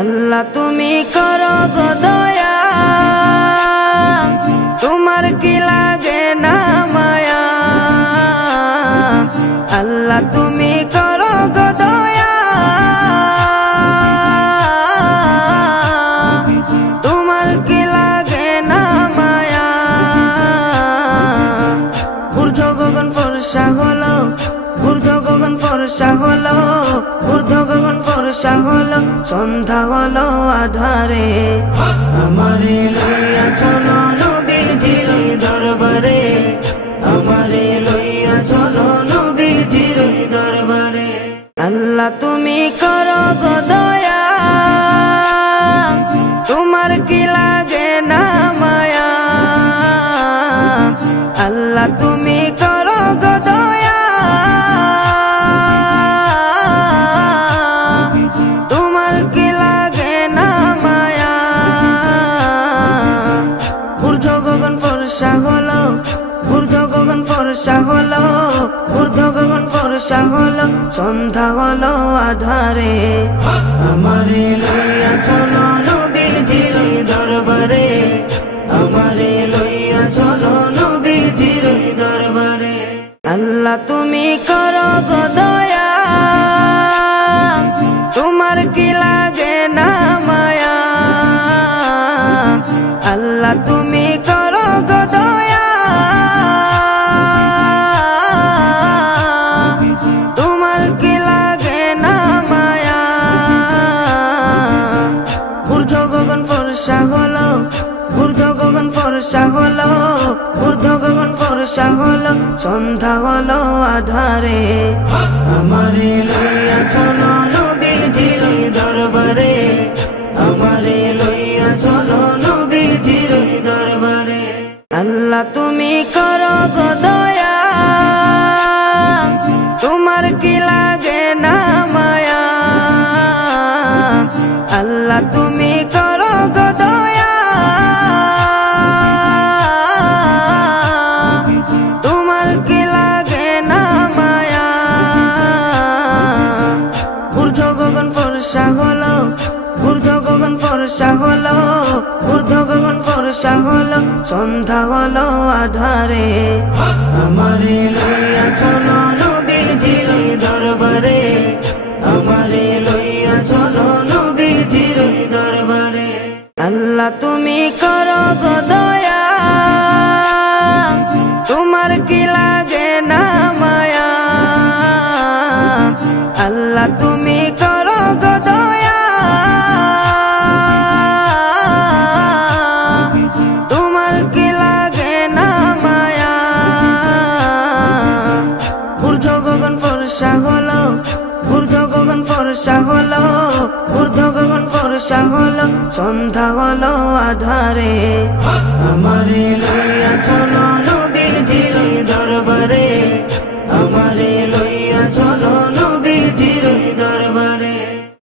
আল্লাহ তুমি করো গো দয়া, তোমার কি লাগে না মায়া। আল্লাহ তুমি করো গো দয়া, তোমার কি লাগে না মায়া। ঊর্ধ্ব গগন ফর্সা হলো, ঊর্ধ্ব গগন ফর্সা হলো, ঊর্ধ্ব গগন ফর্সা হলো, সন্ধ্যা হলো আধারে। আমারে লইয়া চলো নবীজির দরবারে, আমারে লইয়া চলো নবীজির দরবারে। আল্লাহ তুমি করো গো দয়া, তোমার কি লাগে না মায়া। আল্লাহ তুমি করো গো দয়া, তোমার কি লাগে না মায়া। ঊর্ধ্ব গগন ফর্সা হলো, ঊর্ধ্ব গগন ফর্সা হলো, ঊর্ধ্ব গগন ফর্সা হলো, সন্ধ্যা হলো আধারে। আমারে লইয়া চলো নবীজির দরবারে, আমারে লইয়া চলো নবীজির দরবারে। আল্লাহ তুমি করো গো দয়া, তোমার কি লাগে না মায়া। আল্লাহ তুমি করো গো দয়া, তোমার কি লাগে না মায়া। ঊর্ধ্ব গগন ফর্সা হলো, ঊর্ধ্ব গগন ফর্সা হলো, ঊর্ধ্ব গগন ফর্সা হলো, সন্ধ্যা হলো আধারে। আমারে লইয়া চলো নবীজির দরবারে, আমারে লইয়া চলো নবীজির দরবারে। আল্লাহ তুমি করো গো দয়া, তোমার কি লাগে না মায়া। আল্লাহ তুমি করো গো দয়া, তোমার কি লাগে না মায়া। ঊর্ধ্ব গগন ফর্সা হলো, ঊর্ধ্ব গগন ফর্সা হলো, ঊর্ধ্ব গগন ফর্সা হলো, সন্ধ্যা হলো আধারে। আমারে লইয়া চলো নবীজির দরবারে, আমারে লইয়া চলো নবীজির দরবারে। আল্লাহ তুমি করো গো দয়া, তোমার কি লাগে না মায়া। আল্লাহ তুমি করো গো দয়া, তোমার কি লাগে না মায়া। ঊর্ধ্ব গগন ফর্সা হলো, ঊর্ধ্ব গগন ফর্সা হলো, ঊর্ধ্ব গগন ফর্সা হলো, সন্ধ্যা হলো আধারে। আমারে লইয়া চলো